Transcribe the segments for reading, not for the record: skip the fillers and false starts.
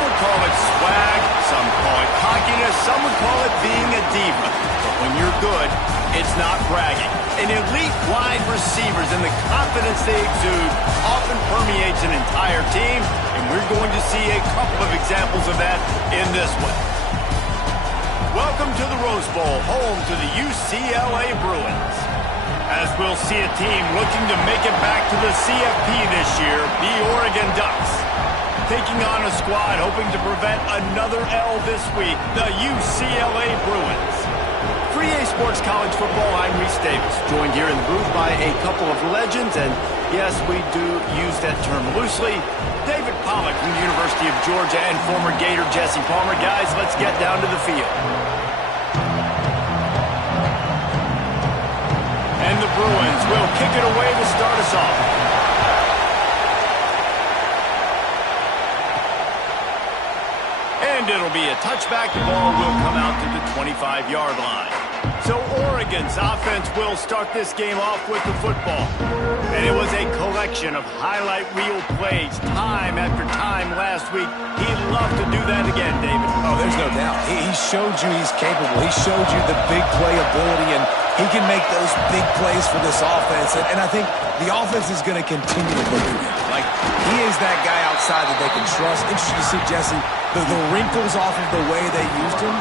would call it swag, some call it cockiness, some would call it being a diva. But when you're good, it's not bragging. An elite wide receivers and the confidence they exude often permeates an entire team, and we're going to see a couple of examples of that in this one. Welcome to the Rose Bowl, home to the UCLA Bruins. As we'll see a team looking to make it back to the CFP this year, the Oregon Ducks. Taking on a squad hoping to prevent another L this week, the UCLA Bruins. 3A Sports College Football, I'm Reese Davis, joined here in the booth by a couple of legends, and yes, we do use that term loosely. David Pollack from the University of Georgia and former Gator Jesse Palmer. Guys, let's get down to the field. And the Bruins will kick it away to start us off. And it'll be a touchback. The ball will come out to the 25-yard line. So Oregon's offense will start this game off with the football. And it was a collection of highlight reel plays time after time last week. He'd love to do that again, David. Oh, there's no doubt. He showed you he's capable. He showed you the big play ability, and he can make those big plays for this offense. And I think the offense is going to continue to look at him. Like, he is that guy outside that they can trust. Interesting to see, Jesse, the wrinkles off of the way they used him,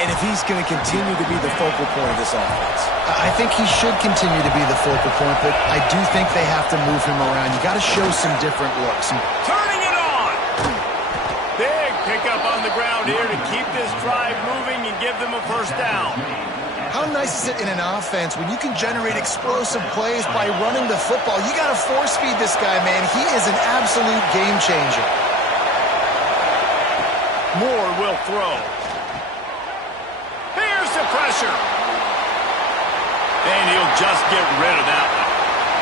and if he's going to continue to be the focal point of this offense. I think he should continue to be the focal point, but I do think they have to move him around. You got to show some different looks. Turning it on! Big pickup on the ground here to keep this drive moving and give them a first down. How nice is it in an offense when you can generate explosive plays by running the football? You got to force feed this guy, man. He is an absolute game changer. Moore will throw. Here's the pressure. And he'll just get rid of that one.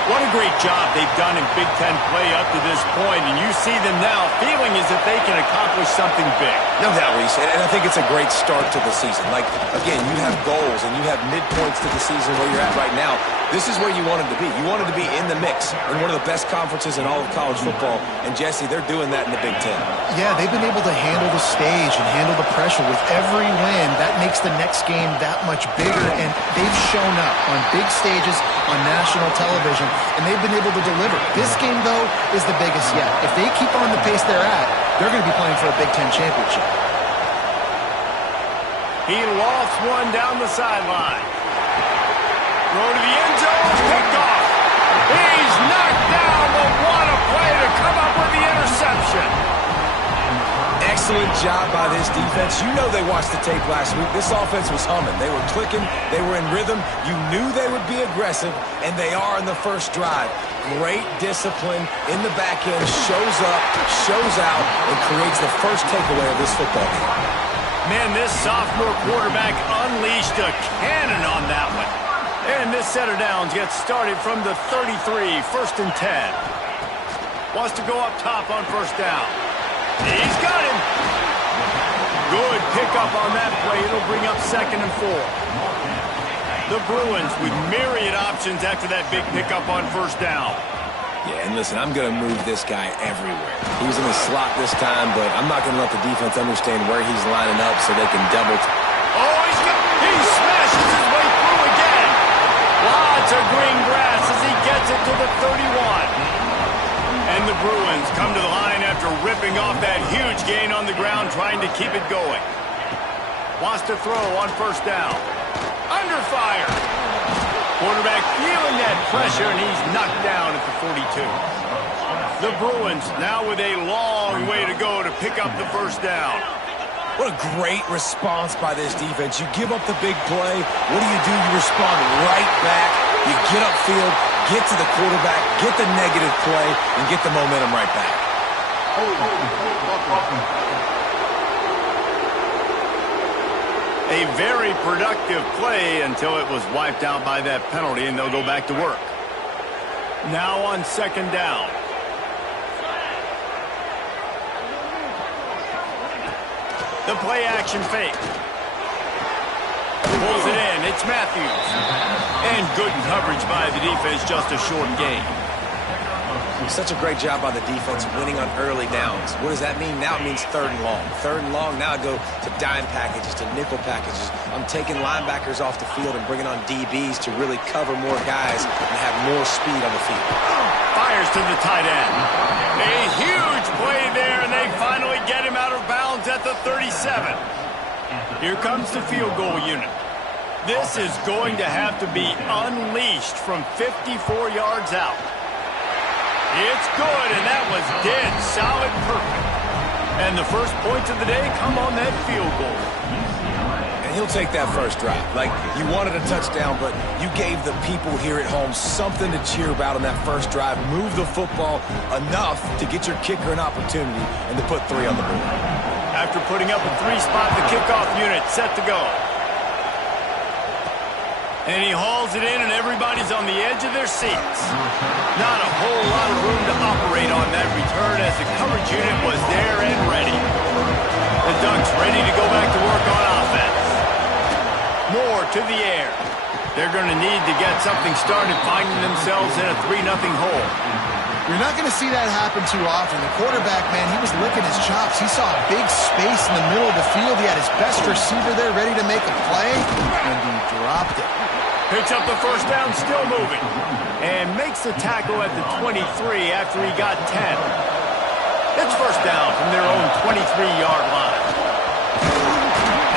What a great job they've done in Big Ten play up to this point, and you see them now feeling as if they can accomplish something big. No doubt, Reese, and I think it's a great start to the season. Like, again, you have goals and you have midpoints to the season where you're at right now. This is where you wanted to be. You wanted to be in the mix in one of the best conferences in all of college football, and Jesse, they're doing that in the Big Ten. Yeah, they've been able to handle the stage and handle the pressure with every win. That makes the next game that much bigger, and they've shown up on big stages on national television, and they've been able to deliver. This game, though, is the biggest yet. If they keep on the pace they're at, they're going to be playing for a Big Ten championship. He lofts one down the sideline. Throw to the end zone, picked off. He's knocked down, but what a play to come up with the interception. Excellent job by this defense. You know they watched the tape last week. This offense was humming. They were clicking. They were in rhythm. You knew they would be aggressive, and they are in the first drive. Great discipline in the back end. Shows up, shows out, and creates the first takeaway of this football game. Man, this sophomore quarterback unleashed a cannon on that one. And this set of downs gets started from the 33, 1st and 10. Wants to go up top on first down. He's got him. Good pickup on that play. It'll bring up 2nd and 4. The Bruins with myriad options after that big pickup on first down. Yeah, and listen, I'm going to move this guy everywhere. He's in the slot this time, but I'm not going to let the defense understand where he's lining up so they can double. He smashes his way through again. Lots of green grass as he gets it to the 31. And the Bruins come to the line after ripping off that huge gain on the ground, trying to keep it going. Wants to throw on first down. Under fire. Quarterback feeling that pressure, and he's knocked down at the 42. The Bruins now with a long way to go to pick up the first down. What a great response by this defense. You give up the big play. What do? You respond right back. You get upfield, get to the quarterback, get the negative play, and get the momentum right back. A very productive play until it was wiped out by that penalty, and they'll go back to work. Now on 2nd down. The play action fake. Pulls it in. It's Matthews. And good coverage by the defense, just a short gain. Such a great job by the defense winning on early downs. What does that mean? Now it means 3rd and long. 3rd and long, now I go to dime packages, to nickel packages. I'm taking linebackers off the field and bringing on DBs to really cover more guys and have more speed on the field. Fires to the tight end. A huge play there, and they finally get him out of bounds at the 37. Here comes the field goal unit. This is going to have to be unleashed from 54 yards out. It's good, and that was dead solid perfect. And the first points of the day come on that field goal. And he'll take that first drive. Like, you wanted a touchdown, but you gave the people here at home something to cheer about on that first drive. Move the football enough to get your kicker an opportunity and to put 3 on the board. After putting up a 3-spot, the kickoff unit set to go. And he hauls it in, and everybody's on the edge of their seats. Not a whole lot of room to operate on that return as the coverage unit was there and ready. The Ducks ready to go back to work on offense. Moore to the air. They're going to need to get something started, finding themselves in a 3-0 hole. You're not going to see that happen too often. The quarterback, man, he was licking his chops. He saw a big space in the middle of the field. He had his best receiver there ready to make a play, and he dropped it. Picks up the first down, still moving. And makes the tackle at the 23 after he got 10. It's first down from their own 23-yard line.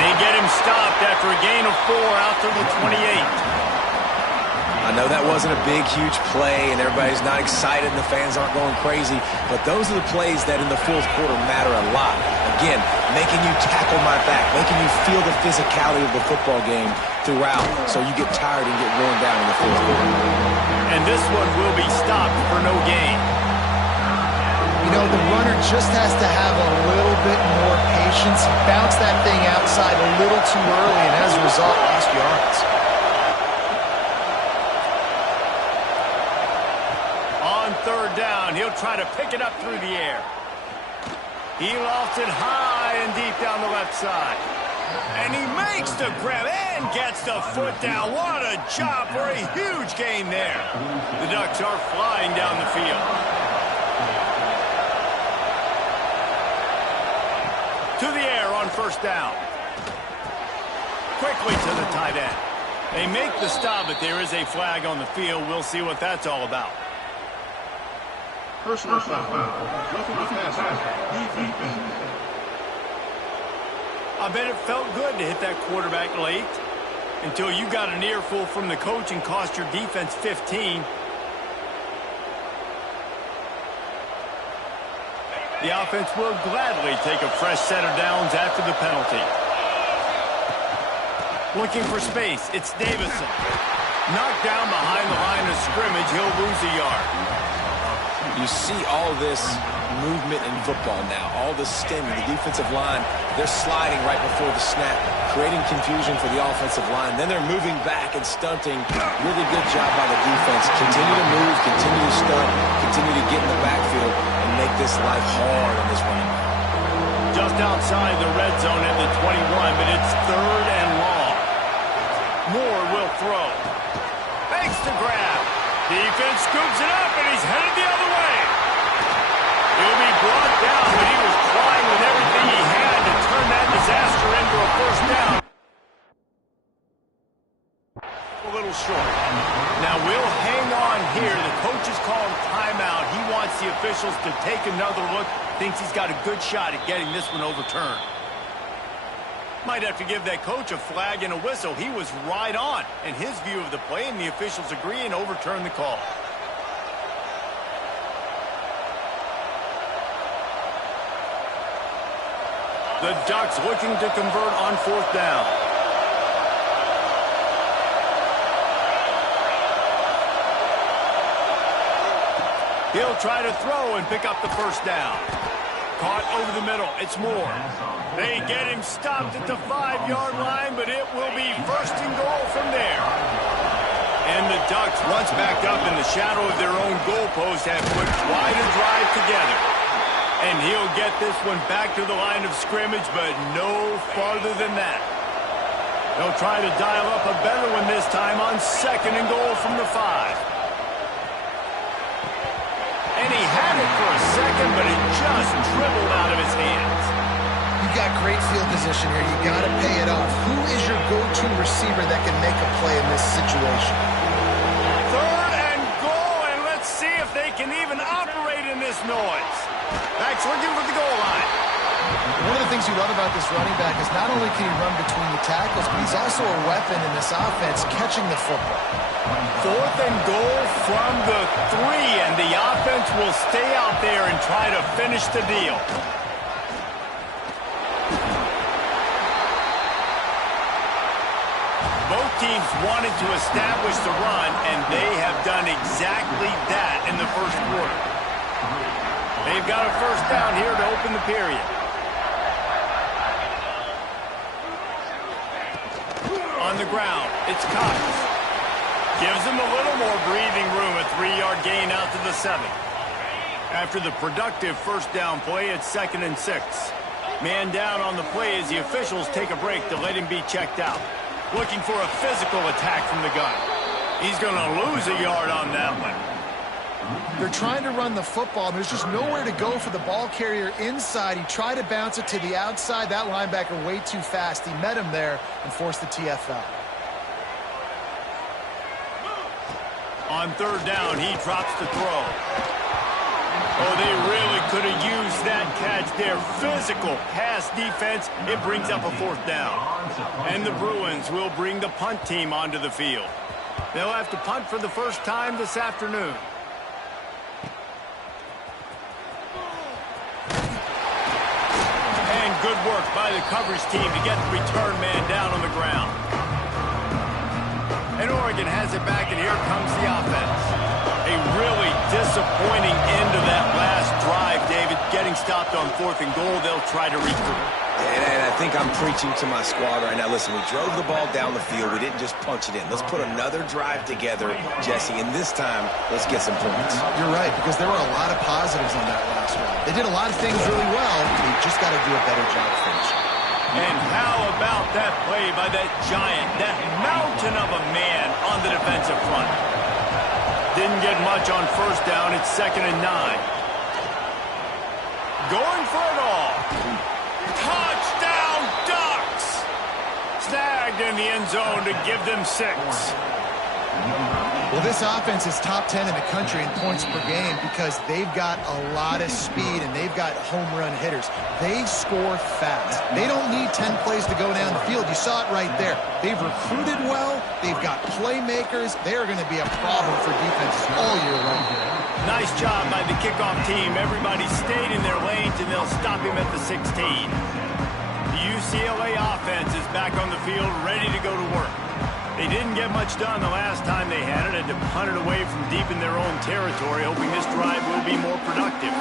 They get him stopped after a gain of 4 out to the 28. I know that wasn't a big, huge play, and everybody's not excited, and the fans aren't going crazy, but those are the plays that in the fourth quarter matter a lot. Again, making you tackle my back, making you feel the physicality of the football game throughout, so you get tired and get worn down in the fourth quarter. And this one will be stopped for no gain. You know, the runner just has to have a little bit more patience. He bounced that thing outside a little too early, and as a result, lost yards. Third down, he'll try to pick it up through the air. He lofts it high and deep down the left side. And he makes the grab and gets the foot down. What a job for a huge gain there. The Ducks are flying down the field. To the air on first down. Quickly to the tight end. They make the stop, but there is a flag on the field. We'll see what that's all about. Personal foul. Roughing the passer. I bet it felt good to hit that quarterback late until you got an earful from the coach and cost your defense 15. The offense will gladly take a fresh set of downs after the penalty. Looking for space, it's Davison. Knocked down behind the line of scrimmage, he'll lose a yard. You see all this movement in football now, all the stemming, the defensive line, they're sliding right before the snap, creating confusion for the offensive line. Then they're moving back and stunting. Really good job by the defense. Continue to move, continue to stunt, continue to get in the backfield and make this life hard on this running back. Just outside the red zone at the 21, but it's 3rd and long. Moore will throw. Makes the grab. Defense scoops it up, and he's headed the other way. He'll be brought down, but he was trying with everything he had to turn that disaster into a first down. A little short. Now we'll hang on here. The coach has called timeout. He wants the officials to take another look. Thinks he's got a good shot at getting this one overturned. Might have to give that coach a flag and a whistle. He was right on in his view of the play, and the officials agree and overturn the call. The Ducks looking to convert on 4th down. He'll try to throw and pick up the first down. Caught over the middle. It's Moore. They get him stopped at the 5-yard line, but it will be 1st and goal from there. And the Ducks, once backed up in the shadow of their own goalpost, have put quite a drive together. And he'll get this one back to the line of scrimmage, but no farther than that. They'll try to dial up a better one this time on 2nd and goal from the 5. And he had it for a second, but it just dribbled out of his hands. You got great field position here. You got to pay it off. Who is your go-to receiver that can make a play in this situation? Third and goal, and let's see if they can even operate in this noise. Back's looking for the goal line. One of the things you love about this running back is not only can he run between the tackles, but he's also a weapon in this offense catching the football. Fourth and goal from the 3, and the offense will stay out there and try to finish the deal. Both teams wanted to establish the run, and they have done exactly that in the first quarter. They've got a first down here to open the period. On the ground, it's Cox. Gives him a little more breathing room, a 3-yard gain out to the 7. After the productive first down play, it's 2nd and 6. Man down on the play as the officials take a break to let him be checked out. Looking for a physical attack from the gun. He's going to lose a yard on that one. They're trying to run the football, and there's just nowhere to go for the ball carrier inside. He tried to bounce it to the outside. That linebacker way too fast. He met him there and forced the TFL. On third down, he drops the throw. Oh, they really could have used that catch there. Physical pass defense. It brings up a fourth down. And the Bruins will bring the punt team onto the field. They'll have to punt for the first time this afternoon. And good work by the coverage team to get the return man down on the ground. And Oregon has it back, and here comes the offense. A really disappointing end to that last drive, David. Getting stopped on 4th and goal, they'll try to regroup. And I think I'm preaching to my squad right now. Listen, we drove the ball down the field. We didn't just punch it in. Let's put another drive together, Jesse, and this time, let's get some points. You're right, because there were a lot of positives on that last drive. They did a lot of things really well. They just got to do a better job finishing. And how about that play by that giant, that mountain of a man on the defensive front? Didn't get much on first down. It's 2nd and 9. Going for it all. Touchdown, Ducks! Snagged in the end zone to give them 6. Well, this offense is top 10 in the country in points per game because they've got a lot of speed and they've got home run hitters. They score fast. They don't need 10 plays to go down the field. You saw it right there. They've recruited well. They've got playmakers. They're going to be a problem for defenses all year long. Nice job by the kickoff team. Everybody stayed in their lanes, and they'll stop him at the 16. The UCLA offense is back on the field, ready to go to work. They didn't get much done the last time they had it. Had to punt it away from deep in their own territory, hoping this drive will be more productive.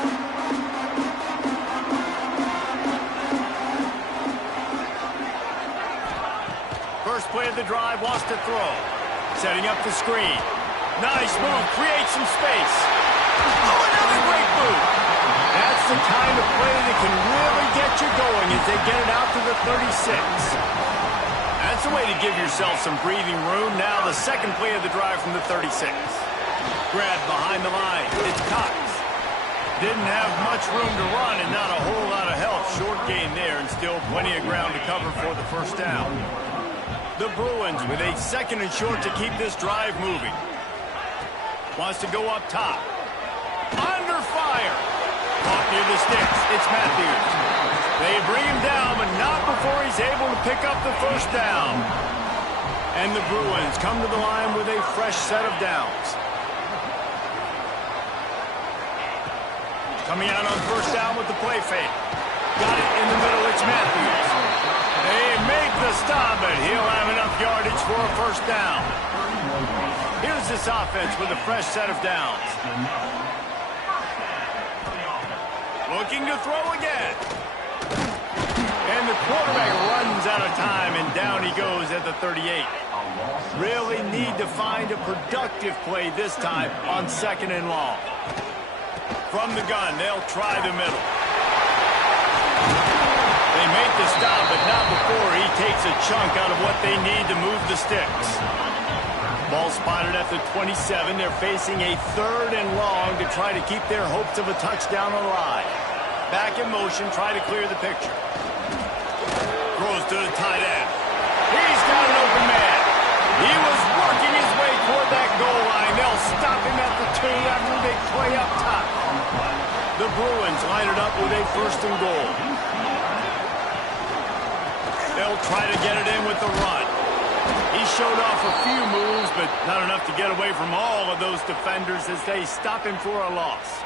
First play of the drive, wants to throw. Setting up the screen. Nice move, creates some space. Oh, another great move. That's the kind of play that can really get you going as they get it out to the 36. That's a way to give yourself some breathing room. Now the second play of the drive from the 36. Grab behind the line. It's Cox. Didn't have much room to run and not a whole lot of help. Short gain there and still plenty of ground to cover for the first down. The Bruins with a 2nd and short to keep this drive moving. Wants to go up top. Under fire. Caught near the sticks. It's Matthews. They bring him down, but not before he's able to pick up the first down. And the Bruins come to the line with a fresh set of downs. Coming out on first down with the play fake. Got it in the middle. It's Matthews. They make the stop, but he'll have enough yardage for a first down. Here's this offense with a fresh set of downs. Looking to throw again. And the quarterback runs out of time, and down he goes at the 38. Really need to find a productive play this time on 2nd and long. From the gun, they'll try the middle. They make the stop, but not before he takes a chunk out of what they need to move the sticks. Ball spotted at the 27. They're facing a 3rd and long to try to keep their hopes of a touchdown alive. Back in motion, try to clear the picture. Throws to the tight end. He's got an open man. He was working his way toward that goal line. They'll stop him at the 2 after a big play up top. The Bruins line it up with a 1st and goal. They'll try to get it in with the run. He showed off a few moves, but not enough to get away from all of those defenders as they stop him for a loss.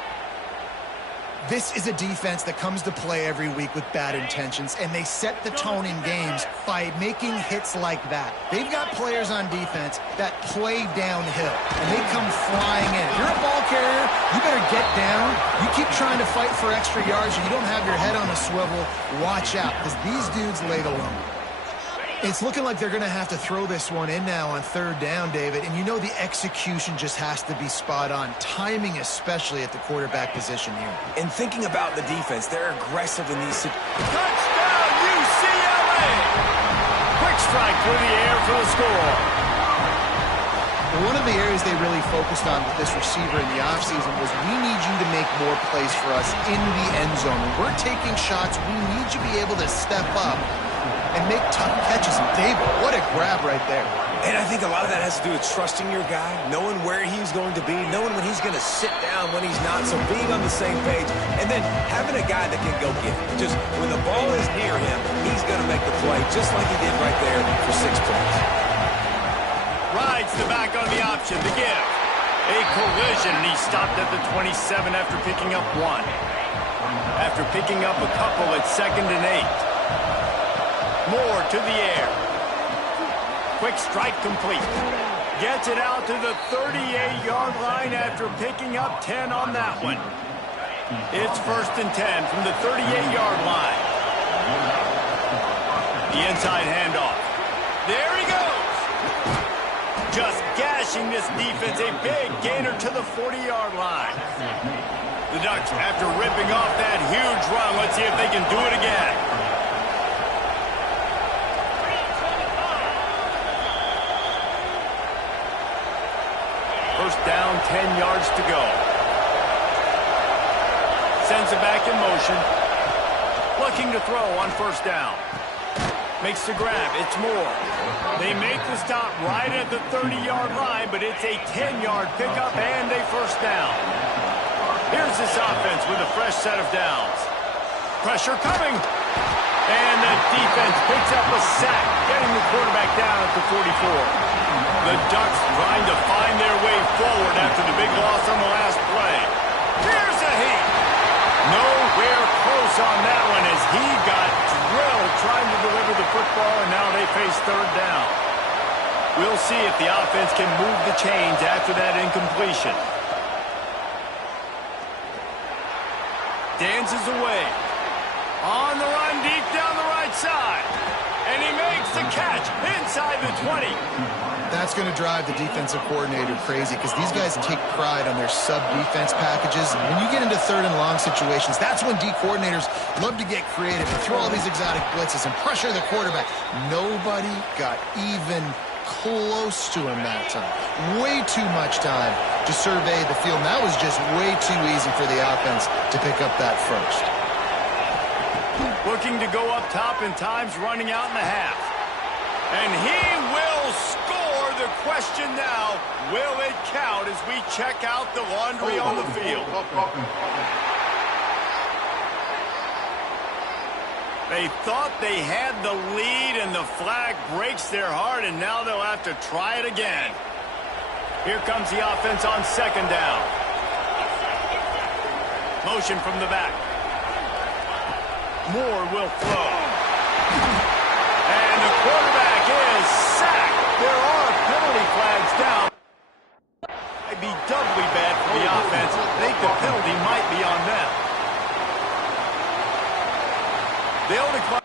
This is a defense that comes to play every week with bad intentions, and they set the tone in games by making hits like that. They've got players on defense that play downhill, and they come flying in. If you're a ball carrier, you better get down. You keep trying to fight for extra yards, and you don't have your head on a swivel. Watch out, because these dudes lay the lumber. It's looking like they're going to have to throw this one in now on 3rd down, David. And you know the execution just has to be spot on. Timing especially at the quarterback position here. And thinking about the defense, they're aggressive in these situations. Touchdown, UCLA! Quick strike through the air for the score. One of the areas they really focused on with this receiver in the offseason was we need you to make more plays for us in the end zone. When we're taking shots, we need you to be able to step up and make tough catches. And David, what a grab right there. And I think a lot of that has to do with trusting your guy, knowing where he's going to be, knowing when he's going to sit down, when he's not, so being on the same page, and then having a guy that can go get it. Just when the ball is near him, he's going to make the play, just like he did right there for 6 points. Rides the back on the option, the give. A collision, and he stopped at the 27 after picking up 1. After picking up a couple at 2nd and 8. Moore to the air. Quick strike complete. Gets it out to the 38-yard line after picking up 10 on that one. It's 1st and 10 from the 38-yard line. The inside handoff. There he goes. Just gashing this defense. A big gainer to the 40-yard line. The Ducks, after ripping off that huge run, let's see if they can do it again. First down, 10 yards to go. Sends it back in motion. Looking to throw on 1st down. Makes the grab. It's Moore. They make the stop right at the 30-yard line, but it's a 10-yard pickup and a 1st down. Here's this offense with a fresh set of downs. Pressure coming. And the defense picks up a sack, getting the quarterback down at the 44. The Ducks trying to find their way forward after the big loss on the last play. Here's a heat. Nowhere close on that one as he got drilled trying to deliver the football, and now they face 3rd down. We'll see if the offense can move the chains after that incompletion. Dances away. On the run deep down the right side. And he makes the catch inside the 20. That's going to drive the defensive coordinator crazy because these guys take pride on their sub-defense packages. When you get into 3rd and long situations, that's when D coordinators love to get creative and throw all these exotic blitzes and pressure the quarterback. Nobody got even close to him that time. Way too much time to survey the field. And that was just way too easy for the offense to pick up that first. Looking to go up top, and time's running out in the half. And he will score. The question now, will it count as we check out the laundry on the field? They thought they had the lead, and the flag breaks their heart, and now they'll have to try it again. Here comes the offense on 2nd down. Motion from the back. Moore will throw. And the quarterback is sacked. There are penalty flags down. Might be doubly bad for the offense. I think the penalty might be on them. They'll decline.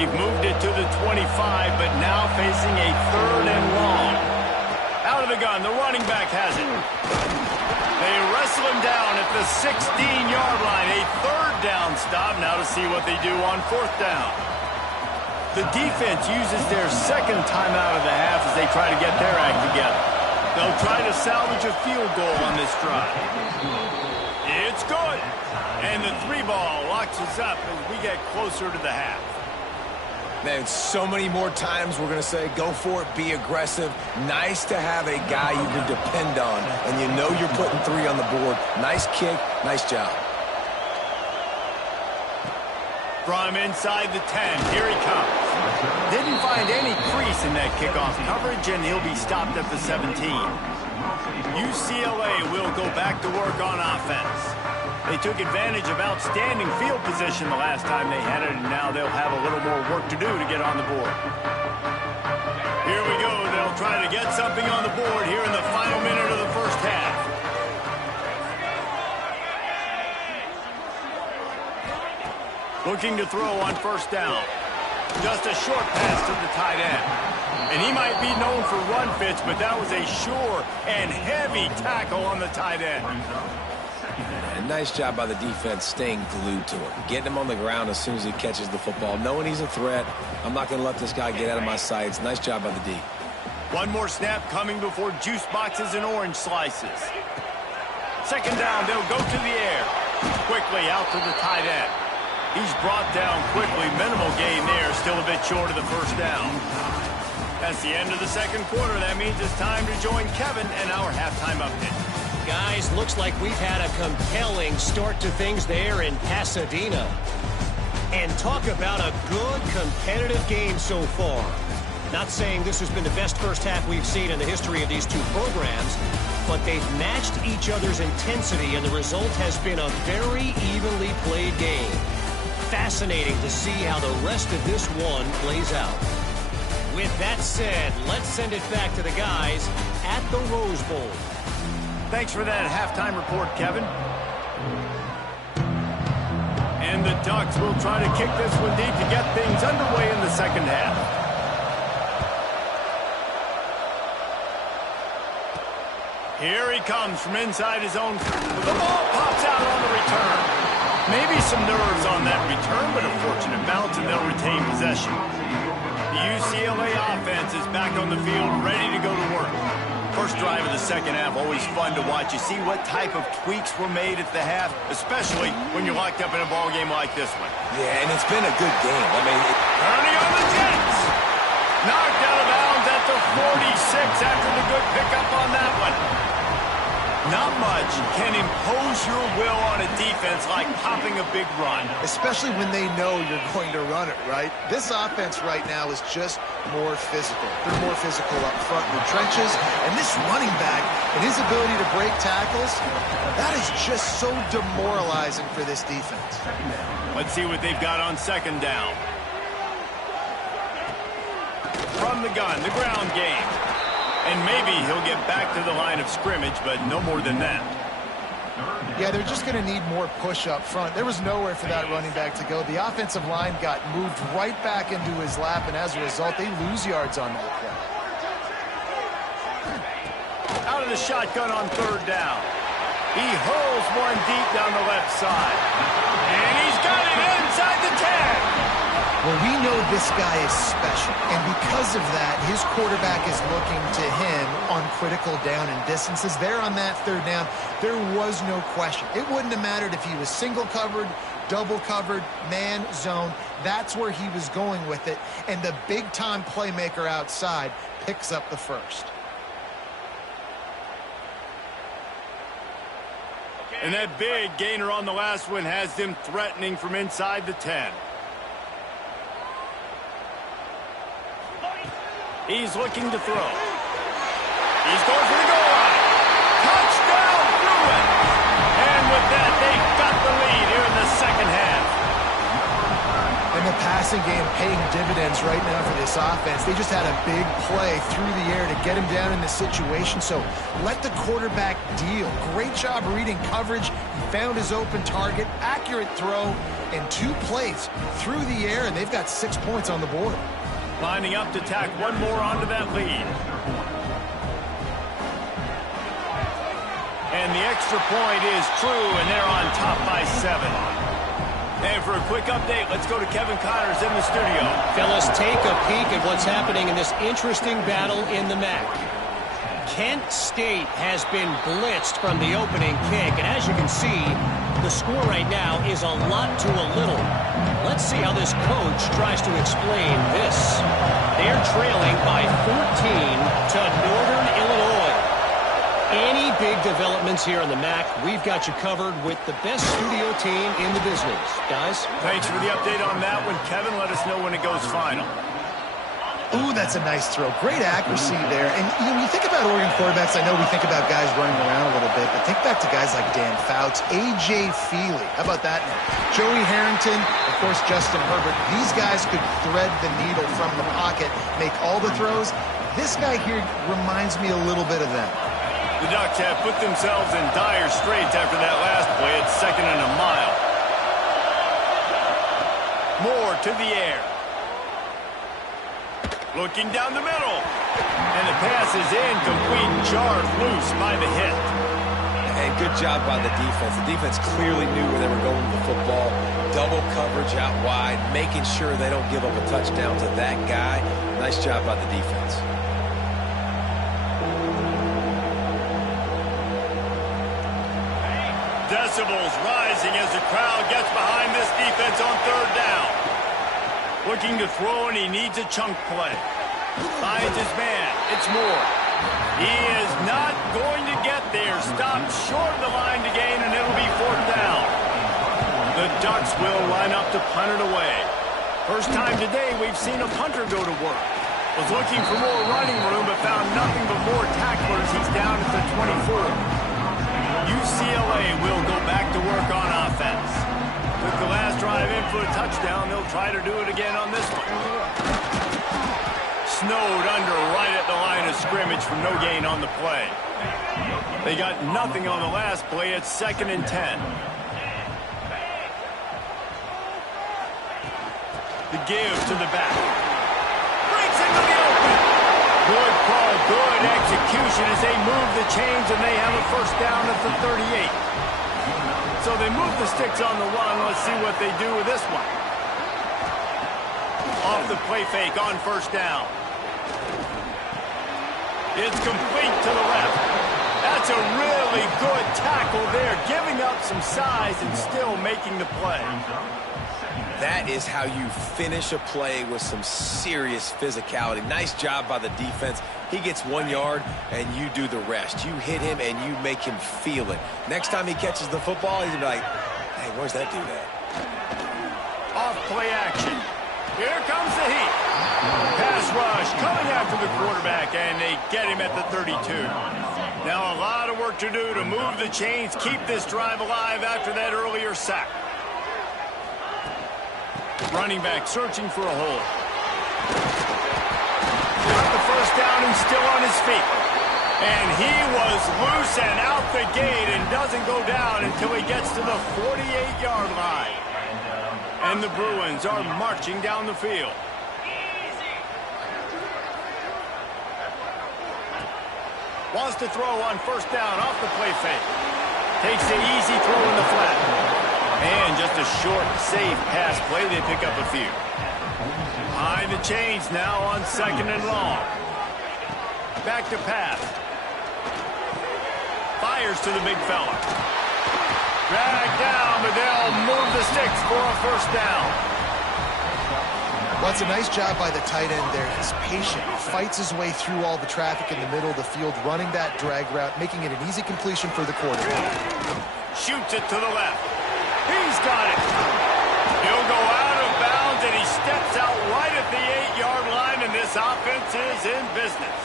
They've moved it to the 25, but now facing a 3rd and long. Out of the gun, the running back has it. They wrestle him down at the 16-yard line. A 3rd down stop. Now to see what they do on 4th down. The defense uses their 2nd timeout of the half as they try to get their act together. They'll try to salvage a field goal on this drive. It's good. And the 3-ball locks us up as we get closer to the half. Man, so many more times we're going to say, go for it, be aggressive. Nice to have a guy you can depend on, and you know you're putting 3 on the board. Nice kick, nice job. From inside the 10, here he comes. Didn't find any crease in that kickoff coverage, and he'll be stopped at the 17. UCLA will go back to work on offense. They took advantage of outstanding field position the last time they had it, and now they'll have a little more work to do to get on the board. Here we go. They'll try to get something on the board here in the final minute of the first half. Looking to throw on 1st down. Just a short pass to the tight end. And he might be known for run fits, but that was a sure and heavy tackle on the tight end. And nice job by the defense staying glued to him. Getting him on the ground as soon as he catches the football. Knowing he's a threat, I'm not going to let this guy get out of my sights. Nice job by the D. One more snap coming before juice boxes and orange slices. 2nd down, they'll go to the air. Quickly out to the tight end. He's brought down quickly. Minimal gain there. Still a bit short of the 1st down. That's the end of the 2nd quarter. That means it's time to join Kevin and our halftime update. Guys, looks like we've had a compelling start to things there in Pasadena. And talk about a good competitive game so far. Not saying this has been the best first half we've seen in the history of these two programs, but they've matched each other's intensity, and the result has been a very evenly played game. Fascinating to see how the rest of this one plays out. With that said, let's send it back to the guys at the Rose Bowl. Thanks for that halftime report, Kevin. And the Ducks will try to kick this one deep to get things underway in the 2nd half. Here he comes from inside his own. The ball pops out on the return. Maybe some nerves on that return, but a fortunate bounce, and they'll retain possession. The UCLA offense is back on the field, ready to go to work. First drive of the 2nd half, always fun to watch. You see what type of tweaks were made at the half, especially when you're locked up in a ball game like this one. Yeah, and it's been a good game. I mean, Ernie on the Jets. Knocked out of bounds at the 46 after the good pickup on that one. Not much can impose your will on a defense like popping a big run. Especially when they know you're going to run it, right? This offense right now is just more physical. They're more physical up front in the trenches. And this running back and his ability to break tackles, that is just so demoralizing for this defense. Let's see what they've got on 2nd down. From the gun, the ground game. And maybe he'll get back to the line of scrimmage, but no more than that. Yeah, they're just going to need more push up front. There was nowhere for that running back to go. The offensive line got moved right back into his lap, and as a result, they lose yards on that play. Out of the shotgun on 3rd down. He hurls one deep down the left side. And he's got it inside the 10. Well, we know this guy is special, and because of that, his quarterback is looking to him on critical down and distances. There on that 3rd down, there was no question. It wouldn't have mattered if he was single covered, double covered, man, zone. That's where he was going with it, and the big-time playmaker outside picks up the 1st. And that big gainer on the last one has them threatening from inside the 10. He's looking to throw. He's going for the goal line. Touchdown, Bruin! And with that, they've got the lead here in the 2nd half. And the pass passing game paying dividends right now for this offense. They just had a big play through the air to get him down in this situation. So let the quarterback deal. Great job reading coverage. He found his open target, accurate throw, and 2 plays through the air, and they've got 6 points on the board. Lining up to tack one more onto that lead. And the extra point is true, and they're on top by 7. And for a quick update, let's go to Kevin Connors in the studio. Fellas, take a peek at what's happening in this interesting battle in the MAC. Kent State has been blitzed from the opening kick, and as you can see, the score right now is a lot to a little. Let's see how this coach tries to explain this. They're trailing by 14 to Northern Illinois. Any big developments here in the MAC, we've got you covered with the best studio team in the business. Guys? Thanks for the update on that one, Kevin. Let us know when it goes final. Ooh, that's a nice throw. Great accuracy there. And you think about Oregon quarterbacks, I know we think about guys running around a little bit, but think back to guys like Dan Fouts, A.J. Feely. How about that name? Joey Harrington, of course, Justin Herbert. These guys could thread the needle from the pocket, make all the throws. This guy here reminds me a little bit of them. The Ducks have put themselves in dire straits after that last play. It's 2nd and a mile. Moore to the air. Looking down the middle. And the pass is incomplete. Jarred loose by the hit. And good job by the defense. The defense clearly knew where they were going with the football. Double coverage out wide, making sure they don't give up a touchdown to that guy. Nice job by the defense. Decibels rising as the crowd gets behind this defense on 3rd down. Looking to throw, and he needs a chunk play. Finds his man. It's Moore. He is not going to get there. Stopped short of the line to gain, and it'll be 4th down. The Ducks will line up to punt it away. First time today we've seen a punter go to work. Was looking for more running room, but found nothing but more tacklers. He's down at the 24. UCLA will go back to work on offense. Took the last drive in for a touchdown. They'll try to do it again on this one. Snowed under right at the line of scrimmage for no gain on the play. They got nothing on the last play. It's 2nd and 10. The give to the back. Breaks into the open. Good call, good execution as they move the chains, and they have a 1st down at the 38. So they move the sticks on the run. Let's see what they do with this one. Off the play fake on 1st down. It's complete to the left. That's a really good tackle there, giving up some size and still making the play. That is how you finish a play with some serious physicality. Nice job by the defense. He gets 1 yard, and you do the rest. You hit him, and you make him feel it. Next time he catches the football, he's going to be like, hey, where's that dude at? Off play action. Here comes the heat. Pass rush coming after the quarterback, and they get him at the 32. Now a lot of work to do to move the chains, keep this drive alive after that earlier sack. Running back searching for a hole. Got the 1st down and still on his feet. And he was loose and out the gate and doesn't go down until he gets to the 48-yard line. And the Bruins are marching down the field. Wants to throw on 1st down off the play fake. Takes the easy throw in the flat. And just a short, safe pass play. They pick up a few. High the chains now on 2nd and long. Back to pass. Fires to the big fella. Drag down, but they'll move the sticks for a 1st down. Well, it's a nice job by the tight end there. He's patient. He fights his way through all the traffic in the middle of the field, running that drag route, making it an easy completion for the quarterback. Shoots it to the left. He's got it. He'll go out of bounds, and he steps out right at the 8-yard line, and this offense is in business.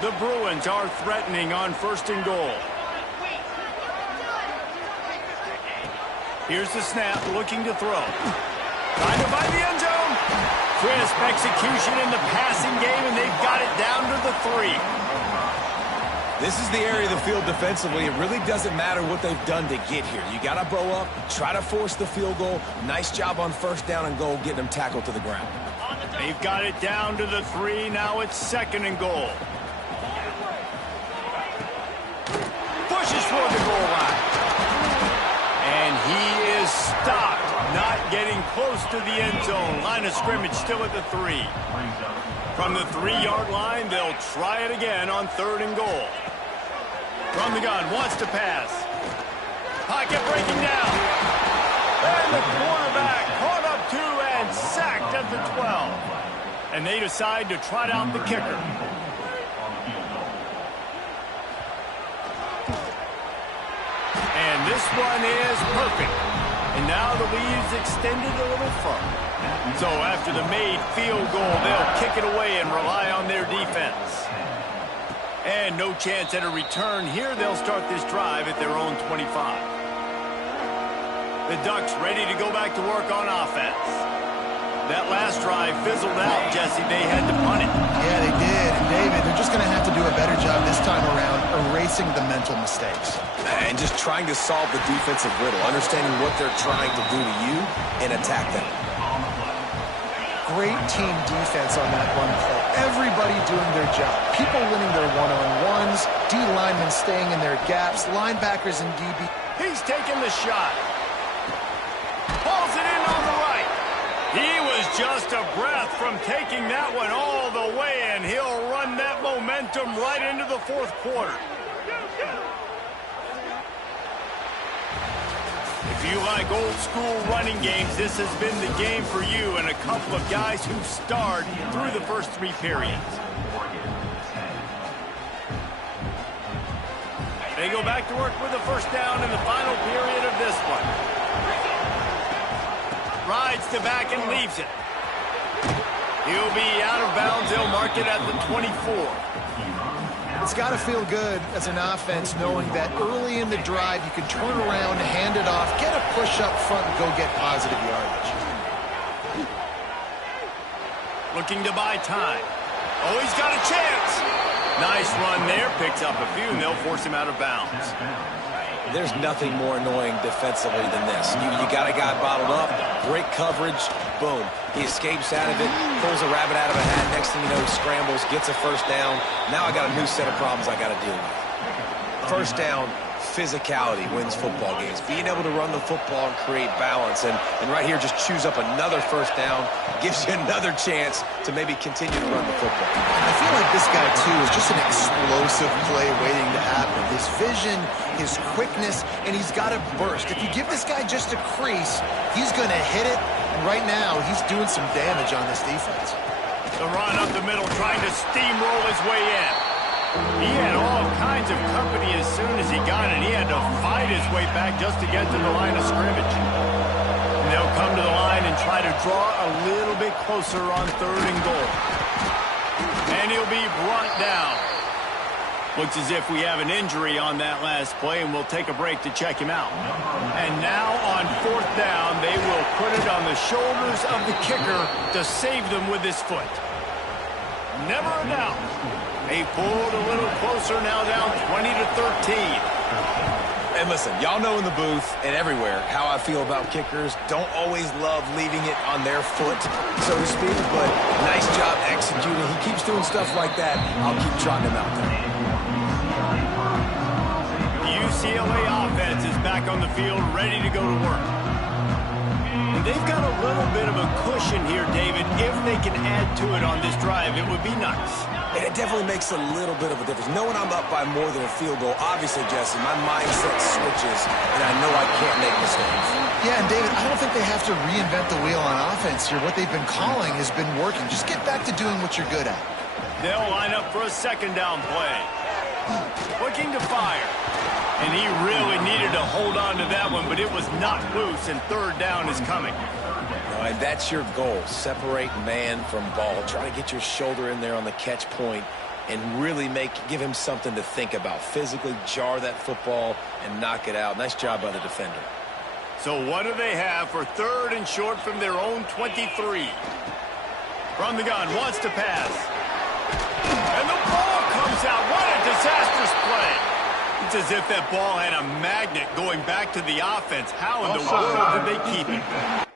The Bruins are threatening on 1st and goal. Here's the snap, looking to throw. Trying to find the end zone. Crisp execution in the passing game, and they've got it down to the 3. This is the area of the field defensively. It really doesn't matter what they've done to get here. You got to bow up, try to force the field goal. Nice job on first down and goal, getting them tackled to the ground. They've got it down to the 3. Now it's 2nd and goal. Pushes toward the goal line. And he is stopped, not getting close to the end zone. Line of scrimmage still at the 3. From the 3-yard line, they'll try it again on 3rd and goal. From the gun, wants to pass. Pocket breaking down. And the quarterback caught up to and sacked at the 12. And they decide to trot out the kicker. And this one is perfect. And now the lead's extended a little further. So after the made field goal, they'll kick it away and rely on their defense. And no chance at a return here. They'll start this drive at their own 25. The Ducks ready to go back to work on offense. That last drive fizzled out, Jesse. They had to punt it. Yeah, they did. And David, they're just going to have to do a better job this time around erasing the mental mistakes. And just trying to solve the defensive riddle, understanding what they're trying to do to you and attack them. Great team defense on that run play. Everybody doing their job. People winning their one-on-ones, D linemen staying in their gaps, linebackers and DB. He's taking the shot. Pulls it in on the right. He was just a breath from taking that one all the way, and he'll run that momentum right into the 4th quarter. If you like old school running games, this has been the game for you and a couple of guys who starred through the first 3 periods. They go back to work with a first down in the final period of this one. Rides to back and leaves it. He'll be out of bounds. They'll mark it at the 24. It's got to feel good as an offense knowing that early in the drive you can turn around, hand it off, get a push up front, and go get positive yardage. Looking to buy time. Oh, he's got a chance. Nice run there. Picks up a few, and they'll force him out of bounds. There's nothing more annoying defensively than this. You got a guy bottled up, great coverage, boom. He escapes out of it, pulls a rabbit out of a hat. Next thing you know, he scrambles, gets a first down. Now I got a new set of problems I got to deal with. First down, physicality wins football games. Being able to run the football and create balance. And right here, just choose up another first down, gives you another chance to maybe continue to run the football. I feel like this guy, too, is just an explosive play waiting to happen. His vision, his quickness, and he's got to burst. If you give this guy just a crease, he's going to hit it. And right now, he's doing some damage on this defense. The run up the middle, trying to steamroll his way in. He had all kinds of company as soon as he got it. He had to fight his way back just to get to the line of scrimmage. And they'll come to the line and try to draw a little bit closer on 3rd and goal. And he'll be brought down. Looks as if we have an injury on that last play, and we'll take a break to check him out. And now on 4th down, they will put it on the shoulders of the kicker to save them with his foot. Never a doubt. They pulled a little closer, now down 20-13. And listen, y'all know in the booth and everywhere how I feel about kickers. Don't always love leaving it on their foot, so to speak, but nice job executing. He keeps doing stuff like that. I'll keep trotting him out there. The UCLA offense is back on the field, ready to go to work. And they've got a little bit of a cushion here, David. If they can add to it on this drive, it would be nice. And it definitely makes a little bit of a difference. Knowing I'm up by more than a field goal, obviously, Jesse, my mindset switches, and I know I can't make mistakes. Yeah, and David, I don't think they have to reinvent the wheel on offense here. What they've been calling has been working. Just get back to doing what you're good at. They'll line up for a 2nd down play. Looking to fire. And he really needed to hold on to that one, but it was not loose, and 3rd down is coming. And that's your goal. Separate man from ball. Try to get your shoulder in there on the catch point and really give him something to think about. Physically jar that football and knock it out. Nice job by the defender. So what do they have for 3rd and short from their own 23? From the gun, wants to pass. And the ball comes out. What a disastrous play. It's as if that ball had a magnet going back to the offense. How in the world did they keep it?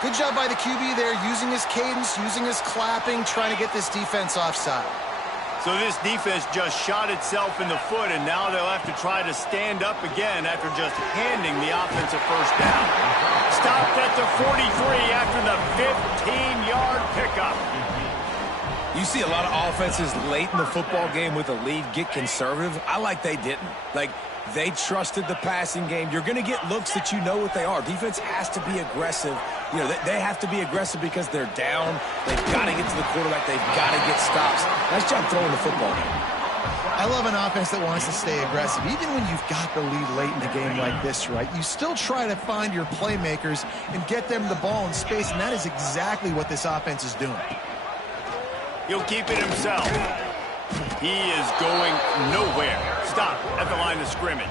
Good job by the QB there, using his cadence, using his clapping, trying to get this defense offside. So this defense just shot itself in the foot, and now they'll have to try to stand up again after just handing the offensive first down. Stopped at the 43 after the 15-yard pickup. You see a lot of offenses late in the football game with a lead get conservative. I like they didn't. Like, they trusted the passing game. You're going to get looks that you know what they are. Defense has to be aggressive. You know, they have to be aggressive because they're down. They've got to get to the quarterback. They've got to get stops. Nice job throwing the football. I love an offense that wants to stay aggressive. Even when you've got the lead late in the game like this, right, you still try to find your playmakers and get them the ball in space, and that is exactly what this offense is doing. He'll keep it himself. He is going nowhere. Stop at the line of scrimmage.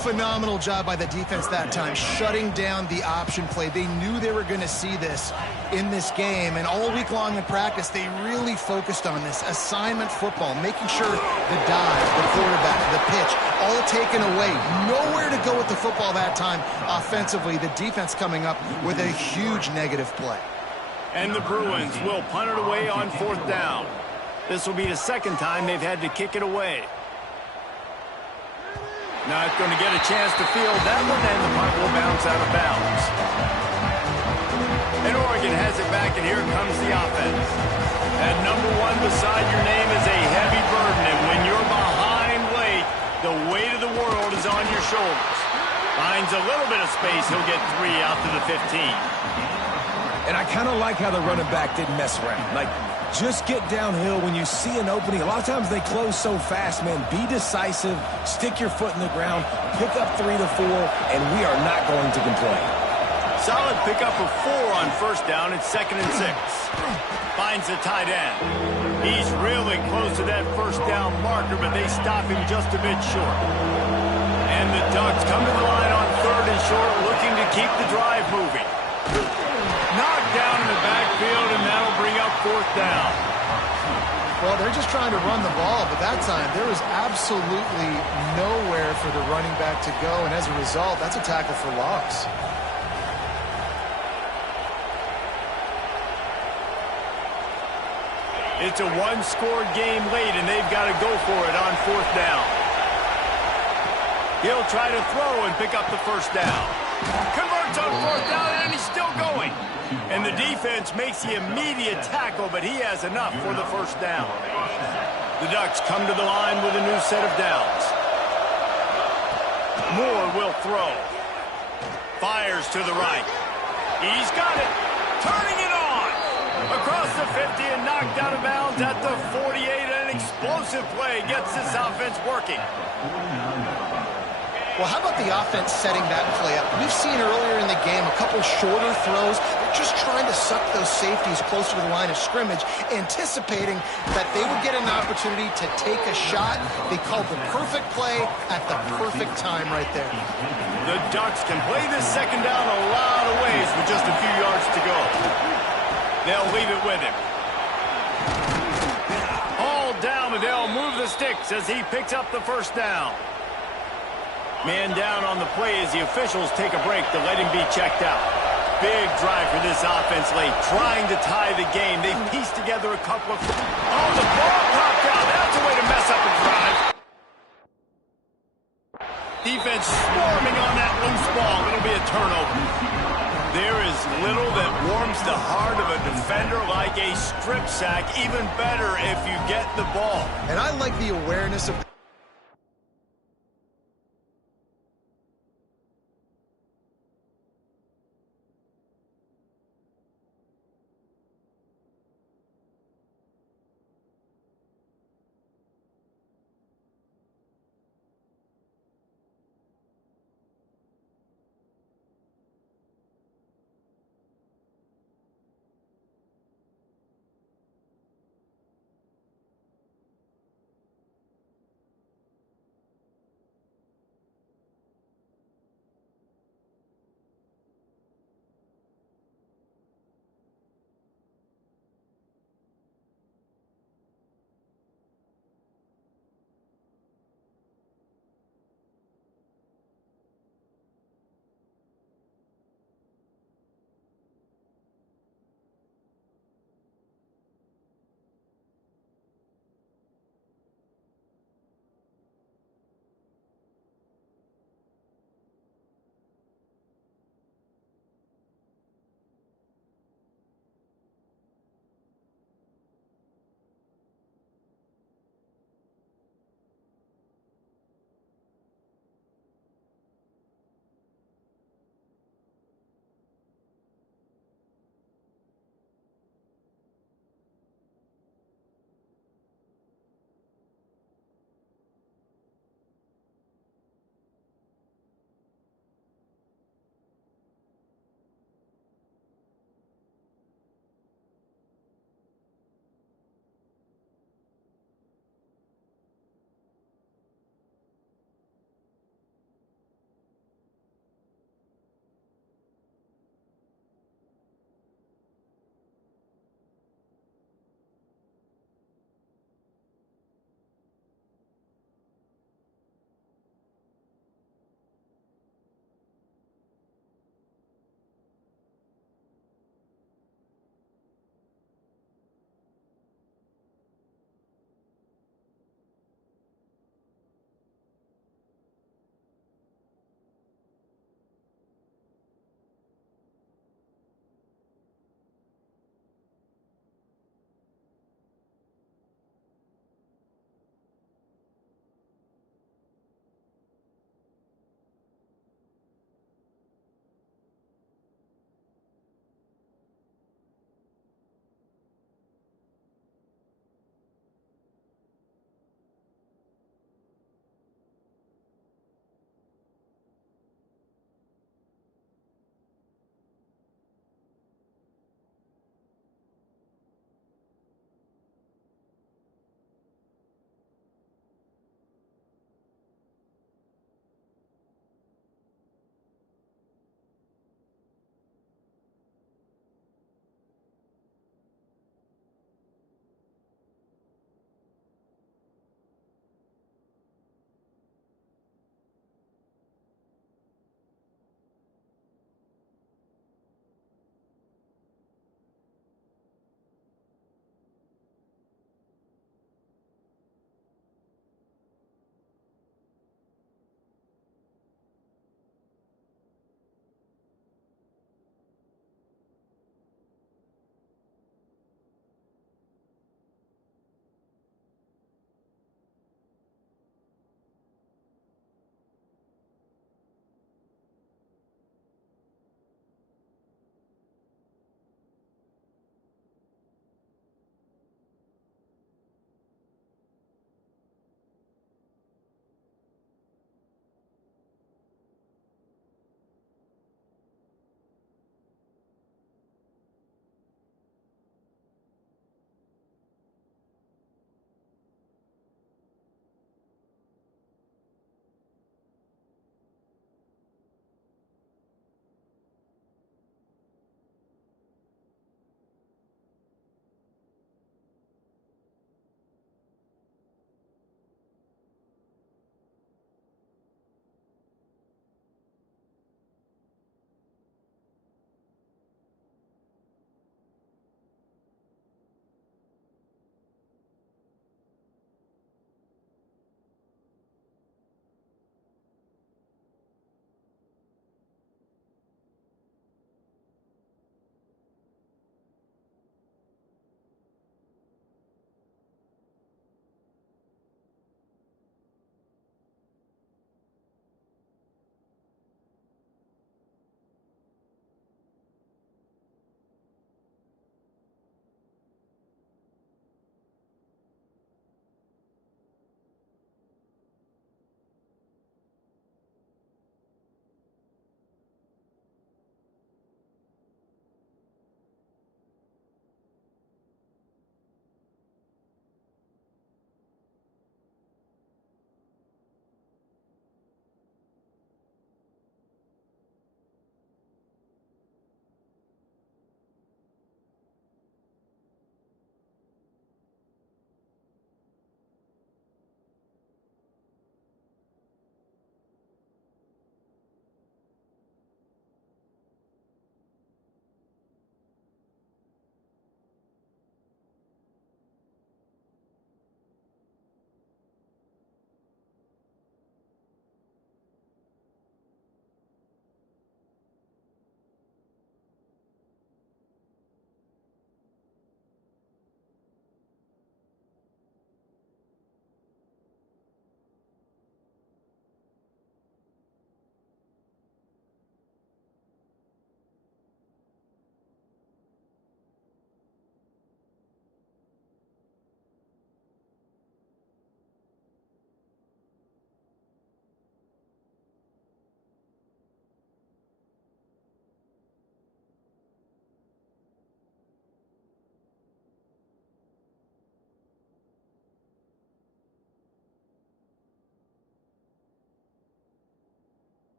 Phenomenal job by the defense that time, shutting down the option play. They knew they were going to see this in this game, and all week long in practice, they really focused on this assignment football, making sure the dive, the quarterback, the pitch, all taken away. Nowhere to go with the football that time offensively. The defense coming up with a huge negative play. And the Bruins will punt it away on 4th down. This will be the 2nd time they've had to kick it away. Not going to get a chance to field that one, and the punt will bounce out of bounds. And Oregon has it back, and here comes the offense. At number 1 beside your name is a heavy burden, and when you're behind late, the weight of the world is on your shoulders. Finds a little bit of space, he'll get 3 out to the 15. And I kind of like how the running back didn't mess around. Like, just get downhill when you see an opening. A lot of times they close so fast, man. Be decisive, stick your foot in the ground, pick up 3 to 4, and we are not going to complain. Solid pickup of 4 on 1st down. It's 2nd and 6. Finds the tight end. He's really close to that 1st down marker, but they stop him just a bit short. And the Ducks come to the line on 3rd and short, looking to keep the drive moving. Knocked down in the backfield, and that'll bring up 4th down. Well, they're just trying to run the ball, but that time there was absolutely nowhere for the running back to go, and as a result, that's a tackle for loss. It's a one-score game late, and they've got to go for it on 4th down. He'll try to throw and pick up the 1st down. Converts on fourth down, and he's still going. And the defense makes the immediate tackle, but he has enough for the first down. The Ducks come to the line with a new set of downs. Moore will throw. Fires to the right. He's got it. Turning it on. Across the 50 and knocked out of bounds at the 48. An explosive play gets this offense working. Well, how about the offense setting that play up? We've seen earlier in the game a couple shorter throws. They're just trying to suck those safeties closer to the line of scrimmage, anticipating that they would get an opportunity to take a shot. They called the perfect play at the perfect time right there. The Ducks can play this second down a lot of ways with just a few yards to go. They'll leave it with him. All down, and they'll move the sticks as he picks up the first down. Man down on the play as the officials take a break to let him be checked out. Big drive for this offense late, trying to tie the game. They pieced together a couple of... Oh, the ball popped out. That's a way to mess up a drive. Defense swarming on that loose ball. It'll be a turnover. There is little that warms the heart of a defender like a strip sack. Even better if you get the ball. And I like the awareness of...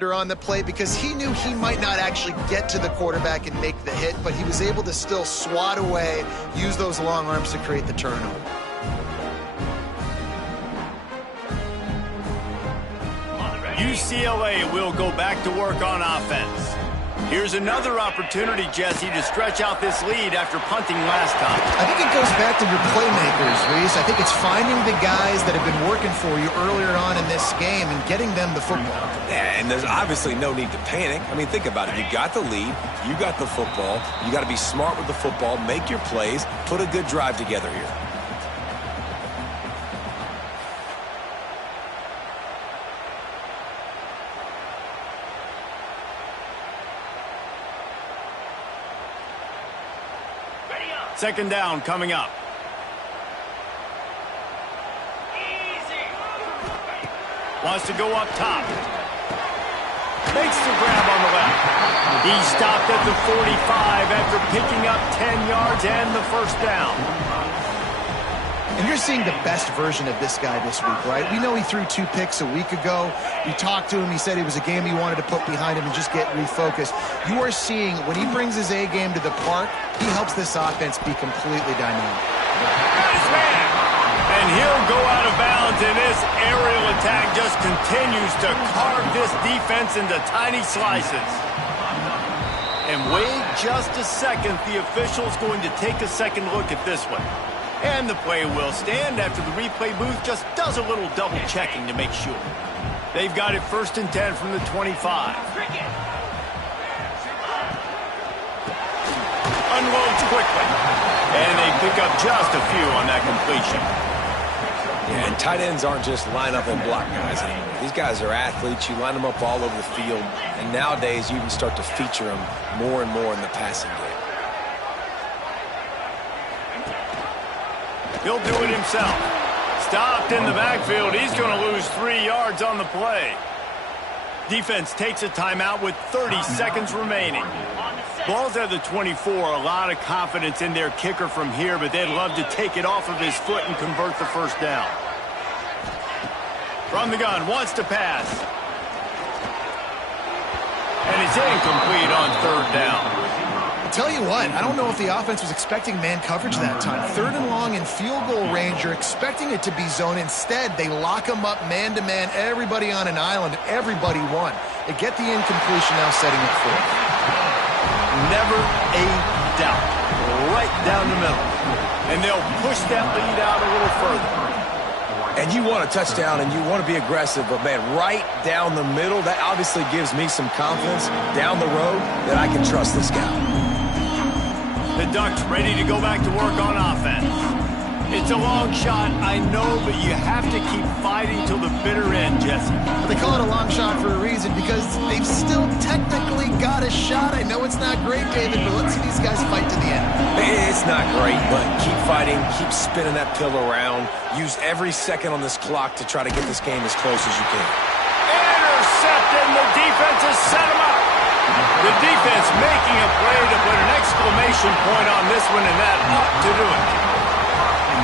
Carpenter on the play because he knew he might not actually get to the quarterback and make the hit, but he was able to still swat away, use those long arms to create the turnover. UCLA will go back to work on offense. Here's another opportunity, Jesse, to stretch out this lead after punting last time. I think it goes back to your playmakers, Reese. I think it's finding the guys that have been working for you earlier on in this game and getting them the football. Yeah, and there's obviously no need to panic. I mean, think about it. You got the lead. You got the football. You got to be smart with the football, make your plays, put a good drive together here. Second down coming up. Wants to go up top. Makes the grab on the left. He stopped at the 45 after picking up 10 yards and the first down. And you're seeing the best version of this guy this week, right? We know he threw 2 picks a week ago. We talked to him. He said it was a game he wanted to put behind him and just get refocused. You are seeing when he brings his A game to the park, he helps this offense be completely dynamic. Nice man. And he'll go out of bounds, and this aerial attack just continues to carve this defense into tiny slices. And wait just a second. The official's going to take a second look at this one. And the play will stand after the replay booth just does a little double checking to make sure. They've got it 1st and 10 from the 25. Unloads quickly. And they pick up just a few on that completion. Yeah, and tight ends aren't just line up and block guys anymore. These guys are athletes. You line them up all over the field. And nowadays, you can start to feature them more and more in the passing game. He'll do it himself. Stopped in the backfield. He's going to lose 3 yards on the play. Defense takes a timeout with 30 seconds remaining. Ball's at the 24. A lot of confidence in their kicker from here, but they'd love to take it off of his foot and convert the first down. From the gun, wants to pass. And it's incomplete on 3rd down. Tell you what, I don't know if the offense was expecting man coverage that time. 3rd and long in field goal range, you're expecting it to be zone. Instead, they lock them up man-to-man, everybody on an island, everybody won. They get the incompletion now setting up 4th. Never a doubt. Right down the middle. And they'll push that lead out a little further. And you want a touchdown and you want to be aggressive, but, man, right down the middle, that obviously gives me some confidence down the road that I can trust this guy. The Ducks ready to go back to work on offense. It's a long shot, I know, but you have to keep fighting till the bitter end, Jesse. They call it a long shot for a reason because they've still technically got a shot. I know it's not great, David, but let's see these guys fight to the end. It's not great, but keep fighting, keep spinning that pill around. Use every second on this clock to try to get this game as close as you can. Intercepted, and the defense has set him up. The defense making a play to put an exclamation point on this one, and that ought to do it.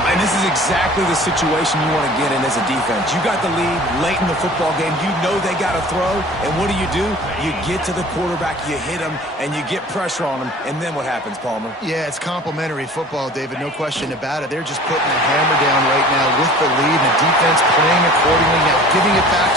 And this is exactly the situation you want to get in as a defense. You got the lead late in the football game. You know they got to throw, and what do? You get to the quarterback, you hit him, and you get pressure on him, and then what happens, Palmer? Yeah, it's complimentary football, David, no question about it. They're just putting the hammer down right now with the lead, and the defense playing accordingly, now giving it back to